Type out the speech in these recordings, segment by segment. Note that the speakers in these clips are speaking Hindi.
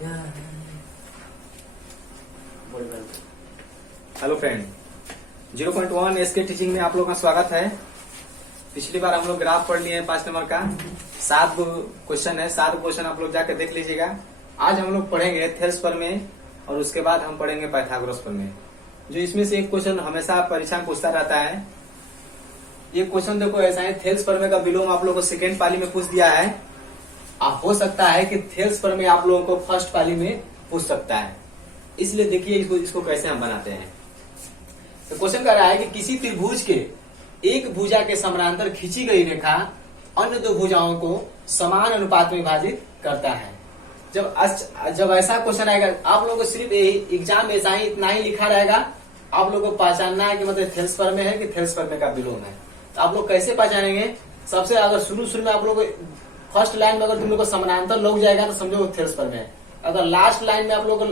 हेलो फ्रेंड, 0.1 एसके टीचिंग में आप लोगों का स्वागत है। पिछली बार हम लोग ग्राफ पढ़ लिए हैं 5 नंबर का। 7 क्वेश्चन है, 7 क्वेश्चन आप लोग जाकर देख लीजिएगा। आज हम लोग पढ़ेंगे थेल्स प्रमेय और उसके बाद हम पढ़ेंगे पाइथागोरस प्रमेय। जो इसमें से एक क्वेश्चन हमेशा परीक्षा में पूछता रहता है। ये क्वेश्चन देखो ऐसा है, थेल्स प्रमेय का विलोम आप लोगों को सेकेंड पाली में पूछ दिया है। हो सकता है कि थेल्स प्रमेय आप लोगों को फर्स्ट पाली में पूछ सकता है, इसलिए देखिए इसको कैसे हम बनाते हैं। तो क्वेश्चन कह रहा है कि किसी त्रिभुज के एक भुजा के समानांतर खींची गई रेखा अन्य दो भुजाओं को समान अनुपात में विभाजित करता है। जब ऐसा क्वेश्चन आएगा, आप लोगों को सिर्फ एग्जाम में ऐसा ही इतना ही लिखा रहेगा। आप लोगों को पहचानना है कि मतलब थेल्स प्रमेय है कि थेल्स प्रमेय का विलोम है। तो आप लोग कैसे पहचानेंगे? सबसे अगर शुरू में आप लोग फर्स्ट लाइन में अगर तुम लोग को समानांतर लग जाएगा तो समझो थेल्स प्रमेय है। अगर लास्ट लाइन में आप लोग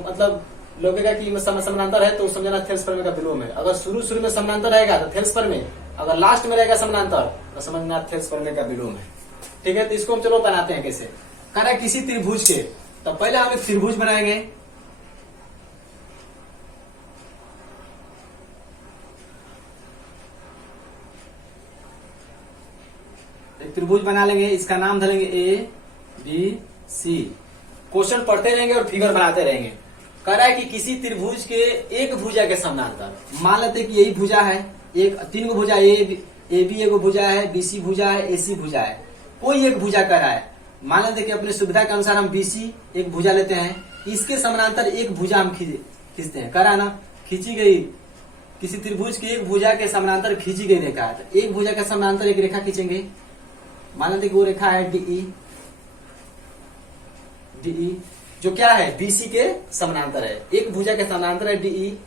मतलब लगेगा कि समानांतर है तो समझना थेल्स प्रमेय का विलोम है। अगर शुरू में समानांतर रहेगा तो थेल्स प्रमेय, अगर लास्ट में रहेगा समानांतर तो समझना थेल्स प्रमेय का विलोम है। ठीक है, तो इसको हम चलो बनाते हैं कैसे। कह रहा है किसी त्रिभुज के, तो पहले हम एक त्रिभुज बनाएंगे। एक त्रिभुज बना लेंगे, इसका नाम धरेंगे ए बी सी। क्वेश्चन पढ़ते रहेंगे और फिगर बनाते रहेंगे। कह रहा है कि किसी त्रिभुज के एक भुजा के समानांतर, मान लेते कि यही भुजा है, एक 3 गो भुजा, ए बी एगो भुजा है, बी सी भुजा है, ए सी भुजा है। कोई एक भुजा कह रहा है, मान लेते कि अपनी सुविधा के अनुसार हम बी सी एक भुजा लेते हैं, इसके समानांतर एक भुजा हम खींचते हैं। कह रहा है ना, खींची गई किसी त्रिभुज की एक भुजा के समानांतर खींची गई रेखा है, तो एक भुजा के समानांतर एक रेखा खींचेंगे। मान लेते कि वो रेखा है डीई, जो क्या है बीसी के समानांतर है, एक भुजा के समानांतर है डीई।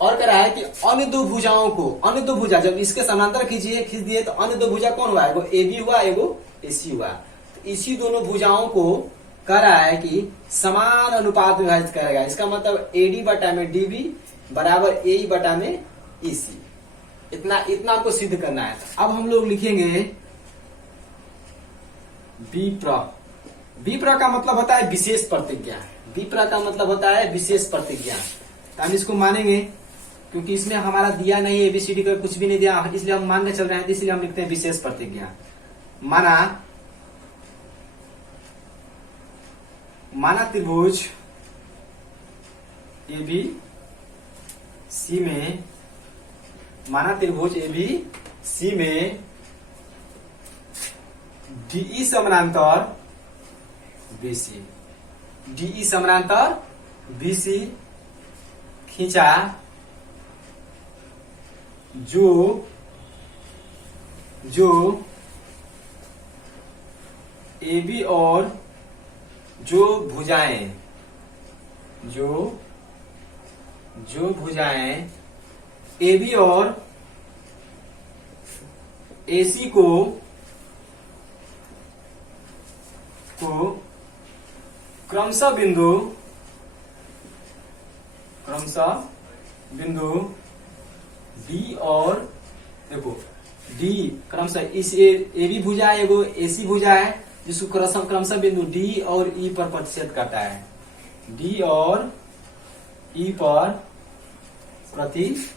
और कह रहा है कि अन्य दो भुजाओं को, अन्य दो भुजा जब इसके समानांतर खींच दिए तो अन्य दो भुजा कौन हुआ? एगो ए बी हुआ, एगो ए सी हुआ। तो इसी दोनों भुजाओं को कह रहा है कि समान अनुपात विभाजित करेगा। इसका मतलब एडी बटा में डीबी बराबर ए बटा में ई सी। इतना आपको सिद्ध करना है। अब हम लोग लिखेंगे बी प्र का मतलब होता है विशेष प्रतिज्ञा। बी प्र का मतलब होता है विशेष प्रतिज्ञा। तो हम इसको मानेंगे, क्योंकि इसमें हमारा दिया नहीं है, एबीसीडी का कुछ भी नहीं दिया, इसलिए हम मान के चल रहे हैं, इसलिए हम लिखते हैं विशेष प्रतिज्ञा। माना त्रिभुज ए बी सी में, माना त्रिभुज ए बी सी में डीई समानांतर बीसी, डीई समानांतर बीसी खींचा, जो ए बी और जो भुजाएं ए बी और ए सी को क्रमशः बिंदु डी और, देखो डी क्रमशः इस ए बी भुजा है, एगो ए सी भुजा है, जिसको क्रमशः बिंदु डी और ई पर प्रतिच्छेद करता है। डी और ई पर प्रतिच्छेद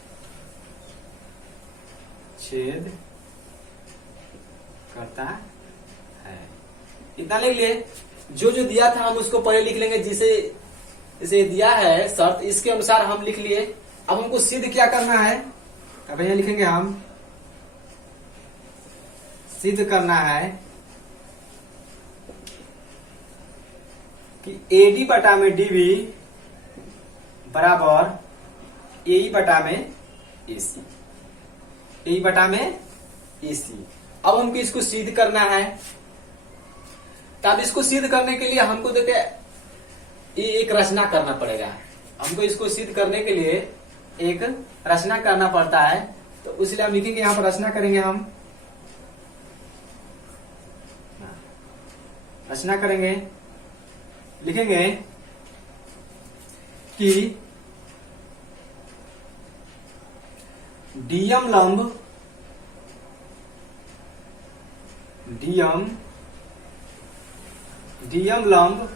करता है। इतना लिख लिए। जो दिया था हम उसको पहले लिख लेंगे, जिसे दिया है शर्त, इसके अनुसार हम लिख लिए। अब हमको सिद्ध क्या करना है? अब यहाँ लिखेंगे, हम सिद्ध करना है कि एडी बटा में डीबी बराबर ए बटा में एसी, ए बटा में एसी। अब हमको इसको सिद्ध करना है। तब इसको सिद्ध करने के लिए हमको देखिए ये एक रचना करना पड़ेगा। हमको इसको सिद्ध करने के लिए एक रचना करना पड़ता है, तो इसलिए हम लिखेंगे, यहाँ पर रचना करेंगे। हम रचना करेंगे, लिखेंगे कि डीएम लंब डीएम लंब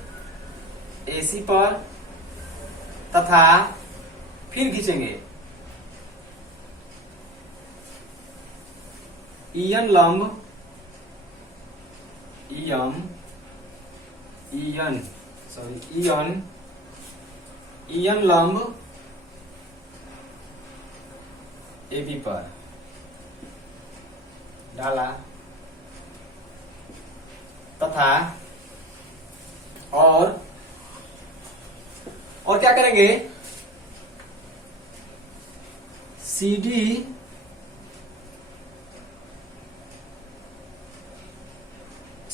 AC पर तथा फिर खींचेंगे EN लंब EN लंब AB पर डाला तथा और क्या करेंगे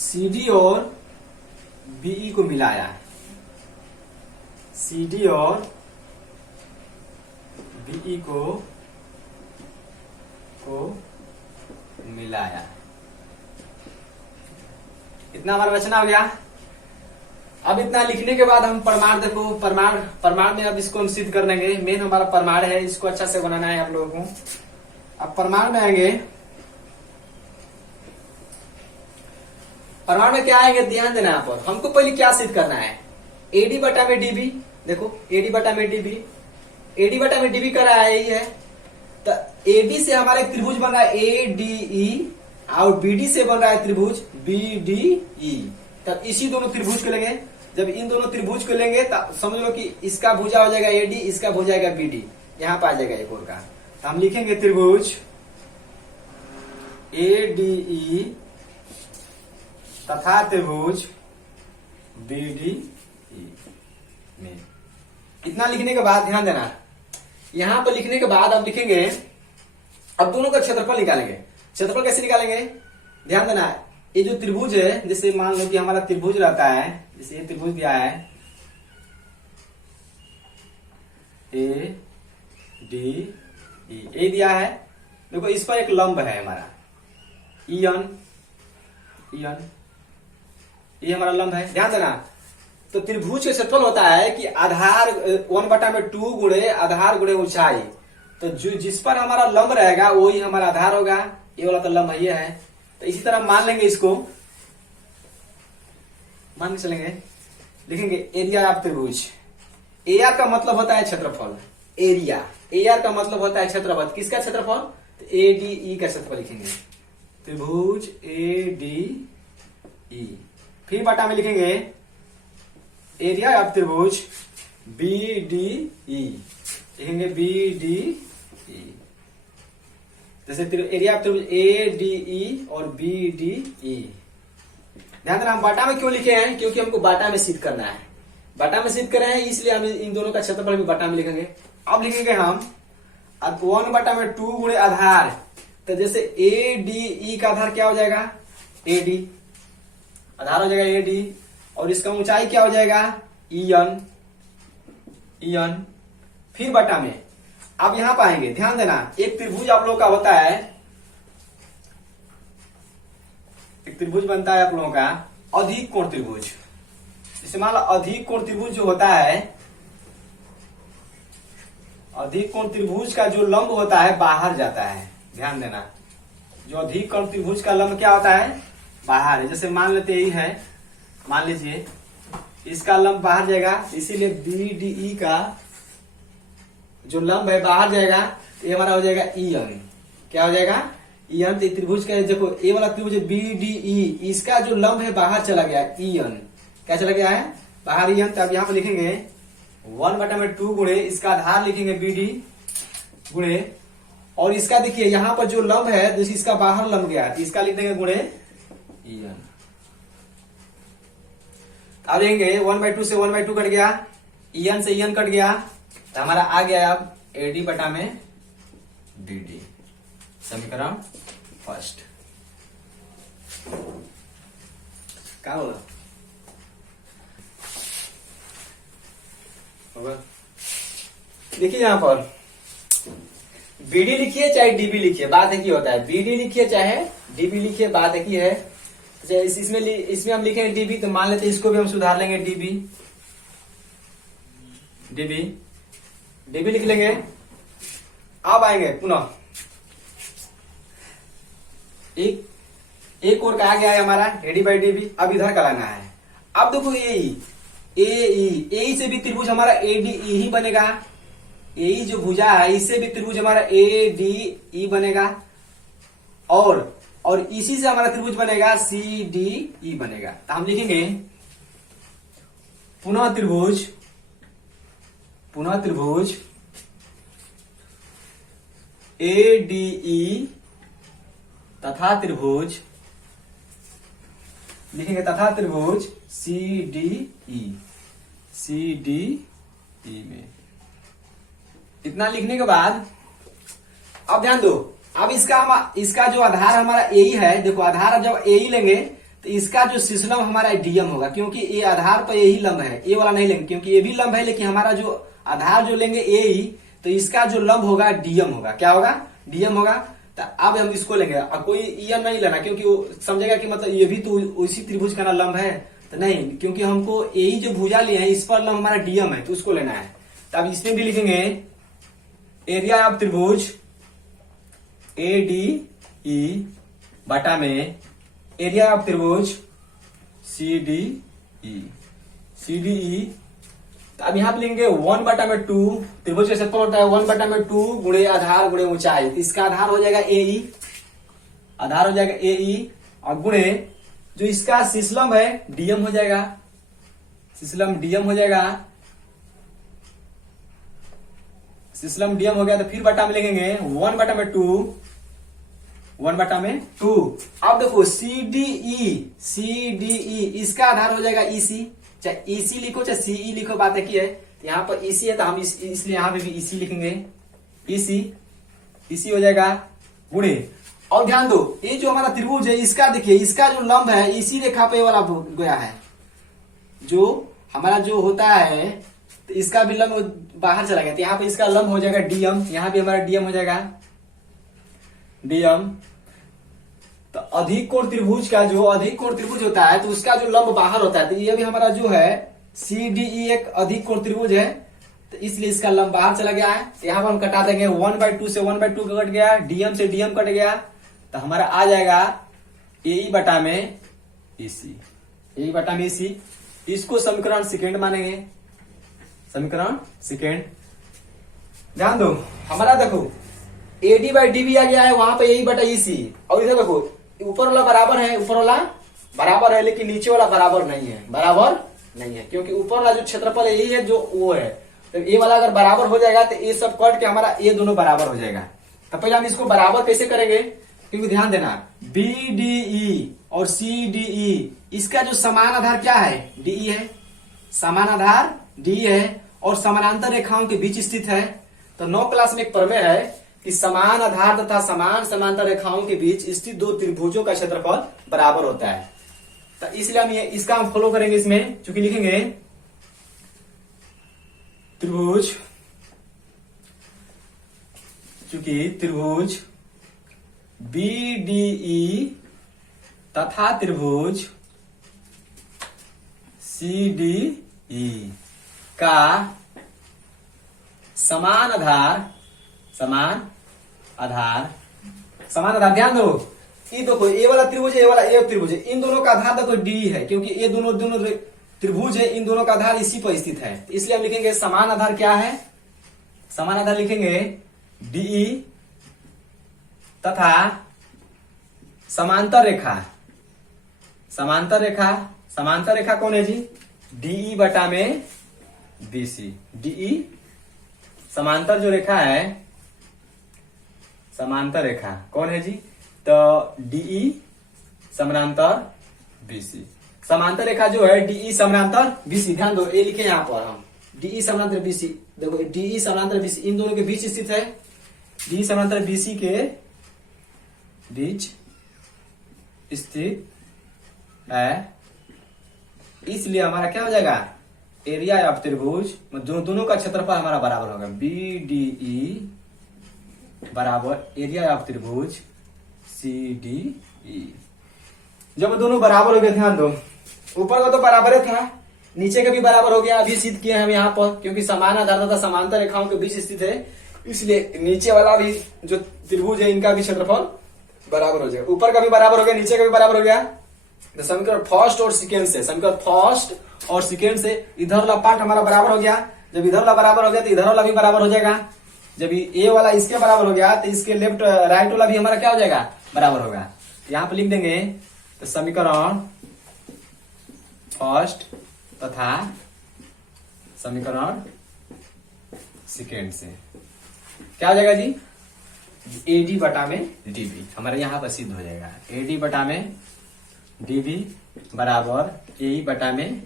CD और BE को मिलाया, CD और BE को मिलाया। इतना हमारा रचना हो गया। अब इतना लिखने के बाद हम प्रमाण देखो, प्रमाण में अब इसको हम सिद्ध कर लेंगे। मेन हमारा प्रमाण है, इसको अच्छा से बनाना है आप लोगों को। अब प्रमाण में आएंगे, प्रमाण में क्या आएंगे ध्यान देना। यहाँ पर हमको पहले क्या सिद्ध करना है, AD बटा में DB। देखो AD बटा में DB कर रहा है, यही है। तो AB से हमारा एक त्रिभुज बन रहा है ADE और BD से बन रहा है त्रिभुज BDE। तब इसी दोनों त्रिभुज को लेंगे, जब इन दोनों त्रिभुज को लेंगे तब समझ लो कि इसका भुजा हो जाएगा AD, इसका भुजा जाएगा BD, यहां पर आ जाएगा एक और का। तो हम लिखेंगे त्रिभुज ADE तथा त्रिभुज BDE में। इतना लिखने के बाद ध्यान देना, यहां पर लिखने के बाद अब लिखेंगे, अब दोनों का क्षेत्रफल निकालेंगे। क्षेत्रफल कैसे निकालेंगे ध्यान देना। ये जो त्रिभुज है, जैसे मान लो कि हमारा त्रिभुज रहता है, जैसे ये त्रिभुज दिया है ADE, ए दिया है। देखो इस पर एक लंब है हमारा EN, ये हमारा लंब है, ध्यान देना। तो त्रिभुज का क्षेत्रफल होता है कि आधार 1/2 गुणे आधार गुणे ऊंचाई। तो जो जिस पर हमारा लंब रहेगा वही हमारा आधार होगा। ये वाला तो लंब ये है। तो इसी तरह मान लेंगे, इसको मान के चलेंगे, लिखेंगे एरिया ऑफ त्रिभुज। AR का मतलब होता है क्षेत्रफल, एरिया। AR का मतलब होता है क्षेत्रफल, किसका क्षेत्रफल, तो ADE का क्षेत्रफल लिखेंगे, त्रिभुज ADE। फिर बटा में लिखेंगे एरिया ऑफ त्रिभुज BDE, लिखेंगे BDE। जैसे एरिया ऑफ त्रिभुज ADE और BDE। ध्यान देना, हम बाटा में क्यों लिखे हैं, क्योंकि हमको बाटा में सिद्ध करना है। बाटा में सिद्ध कर रहे हैं इसलिए हम इन दोनों का क्षेत्रफल भी बाटा में लिखेंगे। अब लिखेंगे हम 1/2 गुणे आधार। तो जैसे ADE का आधार क्या हो जाएगा, AD आधार हो जाएगा AD, और इसका ऊंचाई क्या हो जाएगा EN। फिर बटा में अब यहां पाएंगे, ध्यान देना, एक त्रिभुज आप लोगों का होता है, एक त्रिभुज बनता है आप लोगों का अधिक कोण त्रिभुज। जैसे मान लो अधिक कोण त्रिभुज जो होता है, अधिक कोण त्रिभुज का जो लंब होता है बाहर जाता है। ध्यान देना, जो अधिक कोण त्रिभुज का लंब क्या होता है, बाहर है। जैसे मान लेते ही है, मान लीजिए इसका लंब बाहर जाएगा, इसीलिए BDE का जो लंब है बाहर जाएगा। ये हमारा हो जाएगा EN। क्या हो जाएगा EN। तो त्रिभुज का देखो, ये वाला त्रिभुज BDE, इसका जो लंब है बाहर चला गया EN। क्या चला गया है बाहर EN। तो अब यहां पर लिखेंगे 1/2 गुणे इसका आधार लिखेंगे BD गुणे, और इसका देखिए यहां पर जो लंब है, जैसे इसका बाहर लंब गया, तो इसका लिख देंगे गुणे EN। अब देंगे 1/2 से 1/2 कट गया, EN से EN कट गया, तो हमारा आ गया अब AD बटा में BD। समीकरण फर्स्ट क्या होगा, देखिए यहां पर BD लिखिए चाहे DB लिखिए, बात एक ही होता है। BD लिखिए चाहे DB लिखिए, बात एक ही है। इसमें हम लिखेंगे DB, तो मान लेते इसको भी हम सुधार लेंगे DB लिख लेंगे। अब आएंगे पुनः एक और का आ गया है हमारा AD/DB। अब इधर का लाना है। अब देखो ए से भी त्रिभुज हमारा ADE ही बनेगा। ए जो भुजा है इससे भी त्रिभुज हमारा ADE बनेगा, और इसी से हमारा त्रिभुज बनेगा CDE बनेगा। तो हम लिखेंगे पुनः त्रिभुज ADE तथा त्रिभुज लिखेंगे तथा त्रिभुज CDE में। इतना लिखने के बाद अब ध्यान दो, अब इसका जो आधार हमारा AE है, देखो आधार जब AE लेंगे तो इसका जो शीर्षलंब हमारा DM होगा, क्योंकि ये आधार पर यही लंब है, ये वाला नहीं लेंगे क्योंकि ये भी लंब है, लेकिन हमारा जो आधार जो लेंगे AE तो इसका जो लंब होगा DM होगा। क्या होगा? DM होगा। तो अब हम इसको लेंगे, अब कोई EM नहीं लेना क्योंकि वो समझेगा कि मतलब ये भी तो उसी त्रिभुज का ना लंब है, तो नहीं, क्योंकि हमको AE जो भुजा लिए है इस पर लंब हमारा DM है तो उसको लेना है। तो अब इसमें भी लिखेंगे एरिया ऑफ त्रिभुज ADE बटा में एरिया ऑफ त्रिभुज CDE। तो अब यहाँ पे लेंगे 1/2, त्रिभुज का क्षेत्रफल होता है 1/2 गुणे आधार गुणे ऊंचाई। तो इसका आधार हो जाएगा AE, और गुणे जो इसका शीर्षलंब है DM हो जाएगा, शीर्षलंब DM हो गया। तो फिर बटा में लिखेंगे 1/2। अब देखो CDE इसका आधार हो जाएगा EC, चाहे EC लिखो चाहे CE लिखो, बात एक ही है। यहाँ पर EC है तो हम इसलिए यहाँ पे भी EC लिखेंगे, EC हो जाएगा गुणे। और ध्यान दो, ये जो हमारा त्रिभुज है इसका देखिए, इसका जो लंब है इसी रेखा पे वाला गया है, जो हमारा जो होता है तो इसका भी लंब बाहर चला गया। तो यहाँ पे इसका लंब हो जाएगा DM, यहाँ भी हमारा DM हो जाएगा DM। तो अधिक कोण त्रिभुज का जो अधिक कोण त्रिभुज होता है तो उसका जो लंब बाहर होता है, तो ये भी हमारा जो है CDE एक अधिक कोण त्रिभुज है, तो इसलिए इसका लंब बाहर चला गया है। तो यहाँ पर हम कटा देंगे 1/2 से 1/2 कट गया, DM से DM कट गया, तो हमारा आ जाएगा AE बटा में EC। इसको समीकरण सेकेंड मानेंगे, समीकरण सेकेंड। ध्यान दो, हमारा देखो AD/DB आ गया है, वहां पे AE बटा EC, और इधर देखो ऊपर वाला बराबर है, लेकिन नीचे वाला बराबर नहीं है, क्योंकि ऊपर वाला जो क्षेत्रफल यही है जो वो है। तो ये वाला अगर बराबर हो जाएगा तो ये सब कट के हमारा ये दोनों बराबर हो जाएगा। तो पहले हम इसको बराबर कैसे करेंगे, क्योंकि ध्यान देना BDE और CDE इसका जो समान आधार क्या है, DE है, समान आधार DE है और समानांतर रेखाओं के बीच स्थित है। तो 9 क्लास में एक प्रमेय है कि समान आधार तथा समान समांतर रेखाओं के बीच स्थित दो त्रिभुजों का क्षेत्रफल बराबर होता है। तो इसलिए हम इसका हम फॉलो करेंगे, इसमें चूंकि लिखेंगे त्रिभुज BDE तथा त्रिभुज CDE का समान आधार। ध्यान दो, ये देखो ये वाला त्रिभुज है, ये वाला एक त्रिभुज है, इन दोनों का आधार देखो DE है, क्योंकि ये दोनों त्रिभुज है, इन दोनों का आधार इसी पर स्थित है। इसलिए हम लिखेंगे समान आधार क्या है, समान आधार लिखेंगे DE तथा समांतर रेखा कौन है जी, DE बटा में BC। DE समांतर जो रेखा है, समांतर रेखा कौन है जी, तो DE समांतर BC। समांतर रेखा जो है DE समांतर BC, ध्यान दो ये लिखे यहां पर हम DE समांतर BC। देखो DE समांतर BC इन दोनों के बीच स्थित है, DE समांतर BC के बीच स्थित है, इसलिए हमारा क्या हो जाएगा, एरिया ऑफ त्रिभुज दोनों का क्षेत्रफल हमारा बराबर होगा, BDE बराबर एरिया ऑफ त्रिभुज CDE। जब दोनों बराबर हो गए, ध्यान दो ऊपर का तो बराबर था, नीचे का भी बराबर हो गया, अभी सिद्ध किए हम यहाँ पर, क्योंकि समान आधार तथा समांतर रेखाओं के बीच स्थित है, इसलिए नीचे वाला भी जो त्रिभुज है इनका भी क्षेत्रफल बराबर हो जाएगा। ऊपर का भी बराबर हो गया, नीचे का भी बराबर हो गया, तो समीकरण फर्स्ट और सेकेंड से, समीकरण फर्स्ट और सेकेंड से इधर वाला पार्ट हमारा बराबर हो गया। जब इधर वाला बराबर हो गया तो इधर वाला भी बराबर हो जाएगा। जब ए वाला इसके बराबर हो गया तो इसके लेफ्ट राइट वाला भी हमारा क्या हो जाएगा, बराबर होगा। यहां पर लिख देंगे तो समीकरण फर्स्ट तथा समीकरण सेकेंड से क्या हो जाएगा जी, एडी बटा में डीबी हमारे यहां पर सिद्ध हो जाएगा। एडी बटा में डीबी बराबर ए बटा में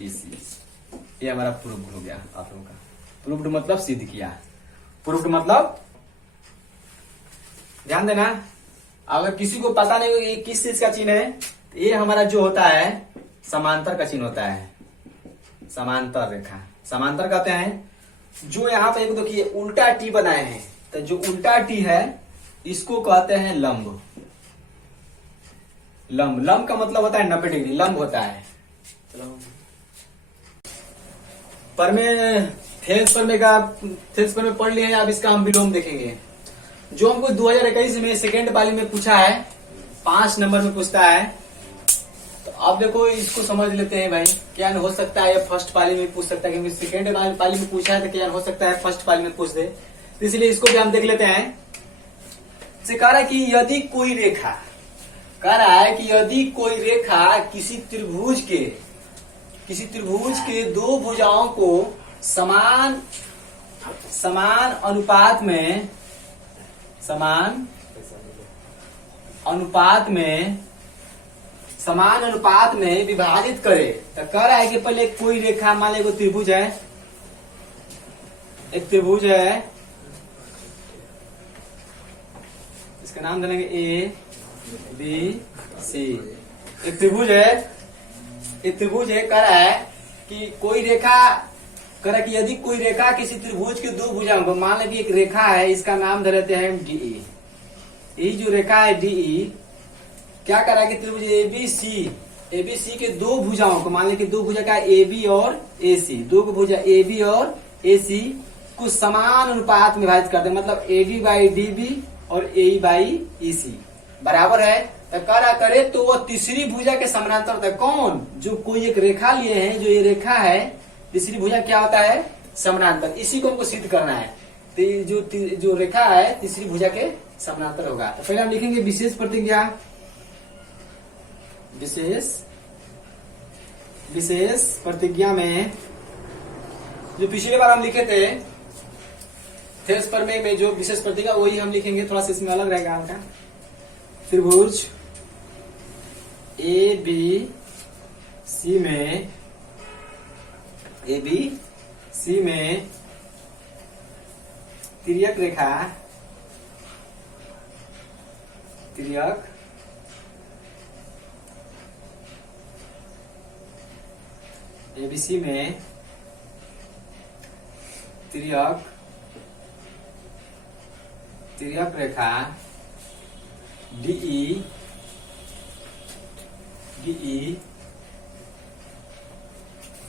एसी। ये हमारा प्रूव्ड हो गया आप लोगों का। प्रूव्ड मतलब सिद्ध किया, प्रूव्ड मतलब ध्यान देना। अगर किसी को पता नहीं हो ये किस चीज का चिन्ह है, तो ये हमारा जो होता है समांतर का चिन्ह होता है। समांतर रेखा, समांतर कहते हैं जो यहाँ पे एक देखिए उल्टा टी बनाए हैं, तो जो उल्टा टी है इसको कहते हैं लंब। लंब, लंब का मतलब होता है 90 डिग्री, लंब होता है। चलो पर में थेल्स पर में पढ़ लिए हैं। अब इसका हम विलोम देखेंगे। जो हमको 2021 में सेकेंड पाली में पूछा है, 5 नंबर में पूछता है। तो अब देखो इसको समझ लेते हैं भाई, क्या हो सकता है फर्स्ट पाली में पूछ सकता है, क्योंकि सेकेंड पाली में पूछा है तो क्या हो सकता है फर्स्ट पाली में पूछ दे। तो इसलिए इसको भी हम देख लेते हैं। से कह रहा है कि यदि कोई रेखा, कह रहा है कि यदि कोई रेखा किसी त्रिभुज के दो भुजाओं को समान अनुपात में विभाजित करे, तो कह रहा है कि पहले कोई रेखा, मान लो त्रिभुज है, एक त्रिभुज है, इसका नाम देंगे ए बी सी। एक त्रिभुज है, कह रहा है कि कोई रेखा, कह रहा है कि यदि कोई रेखा किसी त्रिभुज के दो भुजाओं को, मान लो कि एक रेखा है, इसका नाम दे देते हैं डीई। ये जो रेखा है डीई क्या कर रहा है कि त्रिभुज एबीसी के दो भुजाओं को, मान लो कि दो भुजा का ए बी और ए सी, दो भुजा ए बी और ए सी को समान अनुपात में विभाजित करते हैं, मतलब एडी बाई डी बी और ए बाई ई सी बराबर है। तो करा करे तो वो तीसरी भुजा के समानांतर होता है। कौन? जो कोई एक रेखा लिए हैं, जो ये रेखा है, तीसरी भुजा क्या होता है, समानांतर। इसी को हमको सिद्ध करना है। तो जो रेखा है तीसरी भुजा के समानांतर होगा। तो पहले हम लिखेंगे विशेष प्रतिज्ञा, विशेष प्रतिज्ञा में जो पिछली बार हम लिखे थे थेल्स पर में जो विशेष प्रतिज्ञा, वही हम लिखेंगे। थोड़ा सा इसमें अलग रहेगा आपका। त्रिभुज ए बी सी में तिर्यक रेखा, एबीसी में तिर्यक रेखा डीई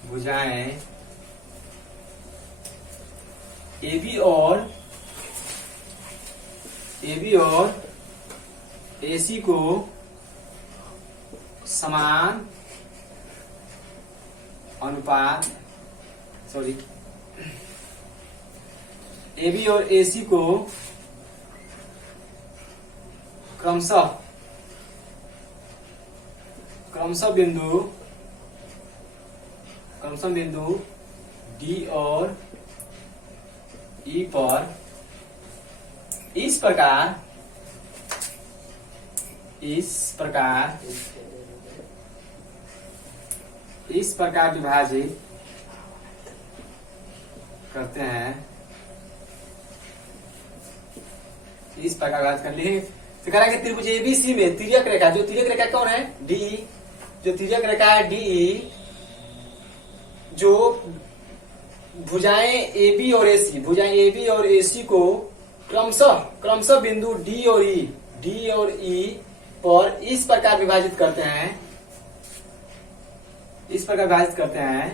भुजाएं एबी और एसी को समान अनुपात, एबी और एसी को क्रमशः बिंदु डी और ई पर इस प्रकार विभाजित करते हैं। इस प्रकार विभाजित कर लिए। तो कह रहा है कि त्रिभुज एबीसी में तिर्यक रेखा, जो तिर्यक रेखा कौन है, डी, जो तिर्यक रेखा है डीई, जो भुजाएं एबी और एसी को क्रमशः बिंदु डी और ई पर इस प्रकार विभाजित करते हैं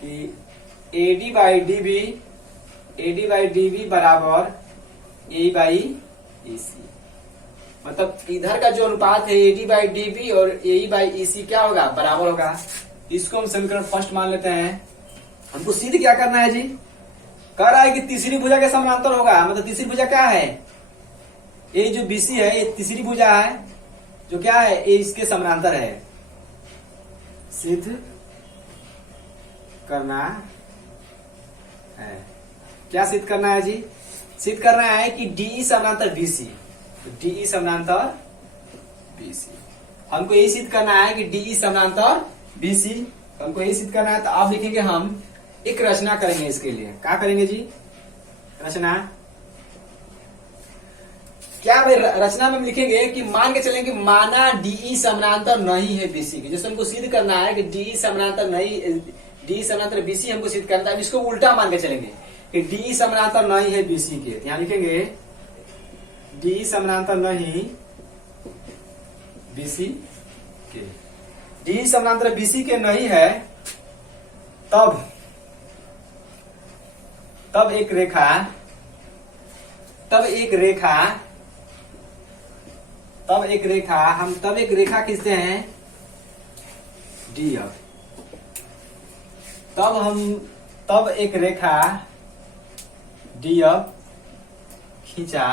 कि एडी बाई डी बी बराबर ए बाई ए सी। मतलब इधर का जो अनुपात है AD बाई DB और AE बाई EC क्या होगा, बराबर होगा। इसको हम समीकरण फर्स्ट मान लेते हैं। हमको सिद्ध क्या करना है जी, कह रहा है कि तीसरी भुजा के समानांतर होगा। मतलब तीसरी भुजा क्या है, ये जो BC है ये तीसरी भुजा है जो क्या है, ये इसके समानांतर है। सिद्ध करना है, क्या सिद्ध करना है जी, सिद्ध करना है कि DE समानांतर BC, DE समानांतर BC। हमको यही सिद्ध करना है कि DE समानांतर BC, हमको यही सिद्ध करना है। तो आप लिखेंगे, हम एक रचना करेंगे इसके लिए। क्या करेंगे जी, रचना क्या भाई, रचना में हम लिखेंगे कि मान के चलेंगे, माना DE समानांतर नहीं है BC की। जैसे हमको सिद्ध करना है कि DE समानांतर नहीं, DE समानांतर BC हमको सिद्ध करना है। इसको उल्टा मान के चलेंगे कि DE समानांतर नहीं है BC के। यहां लिखेंगे DE समानांतर नहीं BC के, DE समानांतर BC के नहीं है, तब एक रेखा खींचते हैं DF। तब एक रेखा DF खींचा,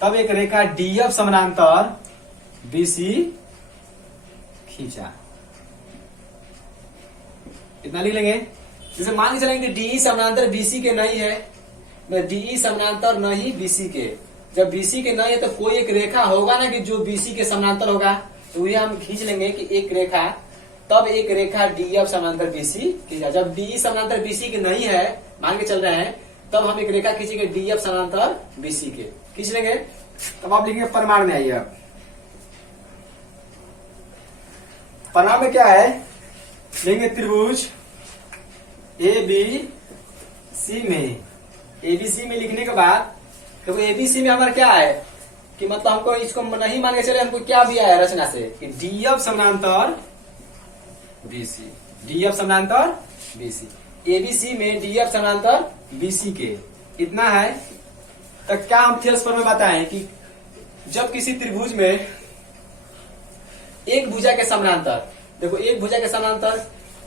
तब एक रेखा DF समानांतर BC खींचा। इतना लिख लेंगे। जैसे मान के चलेंगे DE समानांतर BC के नहीं है, DE समानांतर नहीं BC के। जब BC के नहीं है तो कोई एक रेखा होगा ना कि जो BC के समानांतर होगा, तो ये हम खींच लेंगे कि एक रेखा, तब एक रेखा DF समानांतर BC खींचा। जब DE समानांतर BC के नहीं है, मान के चल रहे हैं, तब हम एक रेखा खींचेंगे DF समानांतर BC के, खींच लेंगे। तब आप लिखेंगे परिमाण में आइए। आप परिमाण में क्या है, लेंगे त्रिभुज ABC में, ABC में लिखने के बाद देखो ABC में हमारा क्या है कि मतलब हमको इसको नहीं मान के चले, हमको क्या दिया है रचना से कि DF समानांतर BC, DF समानांतर BC, ABC में DF समानांतर BC के। इतना है। तो क्या हम थेल्स पर में बताएं कि जब किसी त्रिभुज में एक भुजा के समानांतर, देखो एक भुजा के समानांतर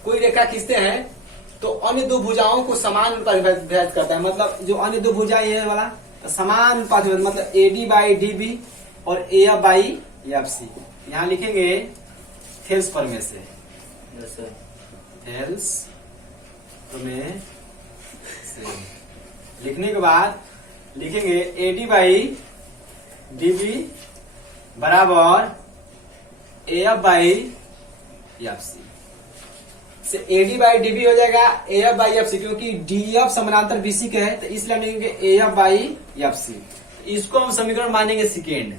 कोई रेखा खींचते हैं तो अन्य दो भुजाओं को समान अनुपात विभाजित करता है। मतलब जो अन्य दो भुजा ये वाला समान अनुपात, मतलब AD बाई DB और AF बाई FC। यहां लिखेंगे थेल्स प्रमेय से, थेल्स प्रमेय से लिखने के बाद लिखेंगे AD बाई DB बराबर AF बाई FC से AD बाई DB हो जाएगा AF बाई FC, क्योंकि DF समानांतर BC के है तो इसलिए हम लिखेंगे AF बाई FC। इसको हम समीकरण मानेंगे सेकेंड।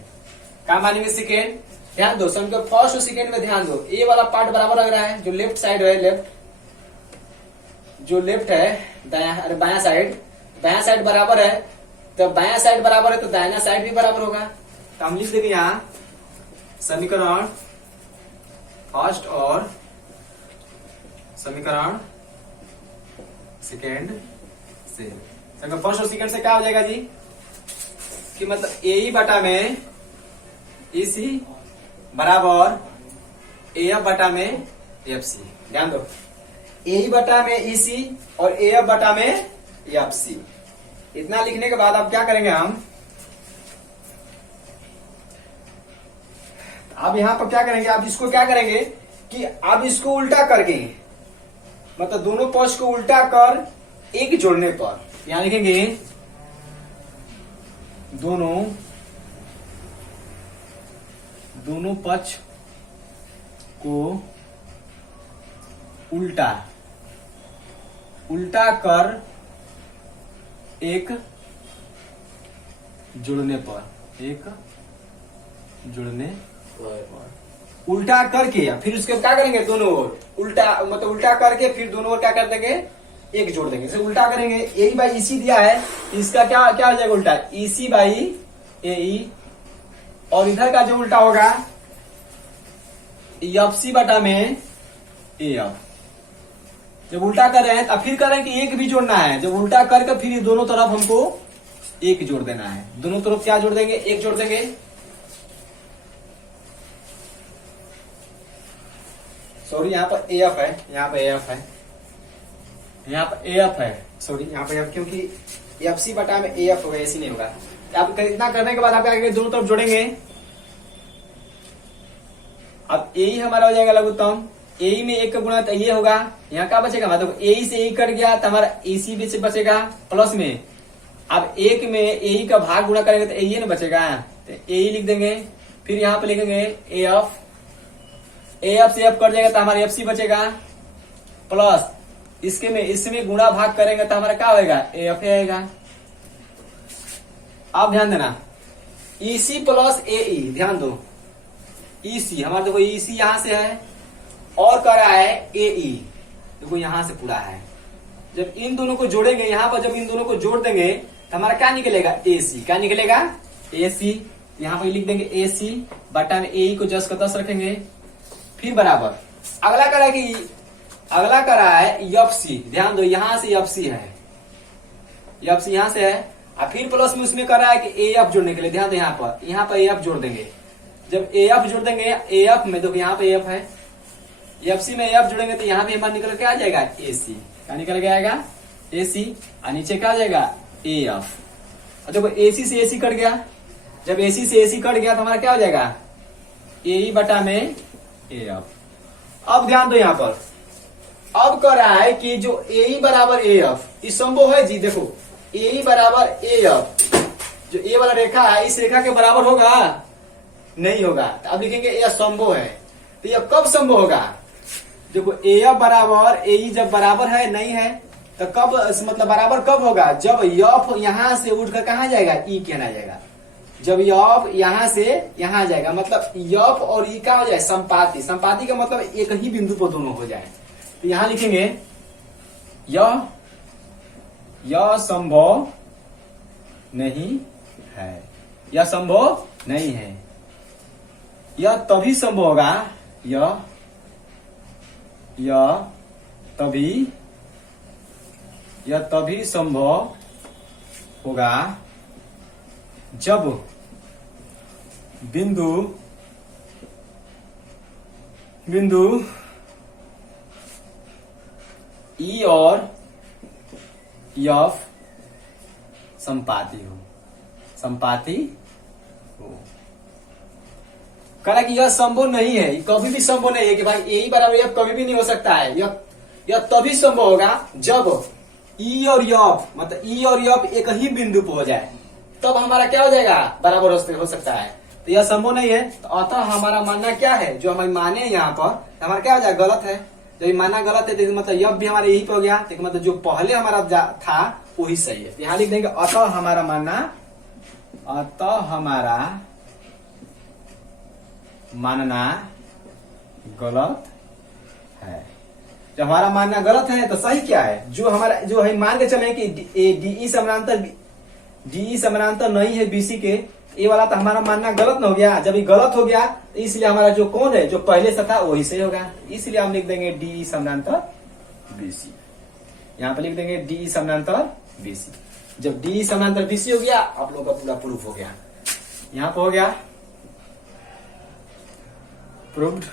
क्या मानेंगे, सेकेंड। ध्यान दो, समीकरण फर्स्ट और सेकेंड में ध्यान दो। ए वाला पार्ट बराबर लग रहा है, जो लेफ्ट साइड है, जो लेफ्ट है बाया साइड बराबर है, तो बाया साइड बराबर है तो दाहिना साइड भी बराबर होगा। तो हम लिख देंगे यहाँ समीकरण फर्स्ट और समीकरण सेकेंड से। समीकरण फर्स्ट और सेकेंड से क्या हो जाएगा जी कि मतलब AE बटा में EC बराबर AF बटा में FC। ध्यान दो, AE बटा में EC और AF बटा में FC। इतना लिखने के बाद अब क्या करेंगे हम, अब यहां पर क्या करेंगे, आप इसको क्या करेंगे कि आप इसको उल्टा करके, मतलब दोनों पक्ष को उल्टा कर एक जोड़ने पर यहां लिखेंगे दोनों पक्ष को उल्टा कर एक जुड़ने पर, उल्टा करके फिर उसके क्या करेंगे, दोनों ओर उल्टा, मतलब उल्टा करके फिर दोनों ओर क्या कर देंगे, एक जोड़ देंगे। जैसे उल्टा करेंगे, AE बाई EC दिया है, इसका क्या हो जाएगा उल्टा, EC बाई AE, और इधर का जो उल्टा होगा FC बटा में AF। जब उल्टा कर रहे हैं तो फिर कर रहे हैं कि एक भी जोड़ना है। जब उल्टा करके फिर दोनों तरफ हमको एक जोड़ देना है। दोनों तरफ क्या जोड़ देंगे? एक जोड़ देंगे। सॉरी यहाँ पर AF है, यहाँ पे AF है, यहाँ पर AF है, सॉरी यहाँ पे AF, क्योंकि FC बटा में AF होगा, ऐसी नहीं होगा। आप इतना करने के बाद आप आगे दोनों तरफ जोड़ेंगे। अब AE हमारा हो जाएगा लघुत्तम। AE में एक का गुणा तो ये होगा, यहाँ क्या बचेगा? मतलब AE से AE कट गया तो हमारा AC भी से बचेगा प्लस में। अब एक में AE का भाग गुणा करेंगे तो AE ना बचेगा, तो AE लिख देंगे। फिर यहाँ पे लिखेंगे AF, AF से F कट जाएगा तो हमारा FC बचेगा प्लस इसमें गुणा भाग करेंगे तो हमारा क्या होगा? AF आएगा। अब ध्यान देना, EC प्लस AE, ध्यान दो, EC हमारा देखो EC यहां से है और कर रहा है AE, देखो यहां से पूरा है। जब इन दोनों को जोड़ेंगे, यहां पर जब इन दोनों को जोड़ देंगे तो हमारा क्या निकलेगा? AC। क्या निकलेगा? AC। यहां पर लिख देंगे AC बटा में AE को 10 का 10 रखेंगे। फिर बराबर अगला करा है FC, ध्यान दो यहां से FC है, FC यहां से है। और फिर प्लस में उसमें कर रहा है कि AF जोड़ने के लिए, ध्यान दो यहाँ पर AF जोड़ देंगे। जब AF जोड़ देंगे, AF में देखो यहाँ पे AF है, FC में AF जोड़ेंगे तो यहाँ पे हमारा निकल के आ जाएगा AC। क्या निकल के आएगा? AC। और नीचे क्या आ जाएगा? AF। और देखो AC से AC कट गया, जब AC से AC कट गया तो हमारा क्या हो जाएगा? AE बटा में AF। अब ध्यान दो यहाँ पर, अब कर रहा है कि जो AE बराबर AF, इस संभव है जी। देखो AE बराबर AF, जो A वाला रेखा है इस रेखा के बराबर होगा? नहीं होगा। तो अब लिखेंगे यह संभव है। तो यह कब संभव होगा? देखो AF बराबर AE जब बराबर है नहीं है तो कब, मतलब बराबर कब होगा? जब F यहां से उठकर कहां जाएगा? E कहना जाएगा। जब F यहां से यहां जाएगा, मतलब F और E का हो जाए संपाती। संपाती का मतलब एक ही बिंदु पर दोनों हो जाए। तो यहां लिखेंगे यह संभव नहीं है, यह संभव नहीं है। यह तभी संभव होगा, यह तभी संभव होगा जब बिंदु E और F संपाती हो। कहा कि यह संभव नहीं है, कभी भी संभव नहीं है कि भाई AE बराबर F कभी भी नहीं हो सकता है। यह तभी संभव होगा जब E और F, मतलब E और F एक ही बिंदु पर हो जाए, तब हमारा क्या हो जाएगा? बराबर हो सकता है। तो यह संभव नहीं है, तो अतः हमारा मानना क्या है? जो हमारे माने यहाँ पर हमारा क्या हो जाएगा? गलत है। जब ये मानना गलत है तो मतलब F भी हमारा यही पे हो गया, तो मतलब जो पहले हमारा था वही सही है। यहाँ लिख देंगे अतः हमारा मानना गलत है। जब हमारा मानना गलत है तो सही क्या है? जो हम मान के चले कि DE समानांतर नहीं है BC के, ये वाला तो हमारा मानना गलत न हो गया। जब ये गलत हो गया तो इसलिए हमारा जो कोण है जो पहले से था वही सही होगा। इसलिए हम लिख देंगे DE समानांतर BC। यहाँ पे लिख देंगे DE समानांतर BC। जब DE समानांतर BC हो गया, आप लोगों का पूरा प्रूफ हो गया। यहाँ पे हो गया प्रूव्ड।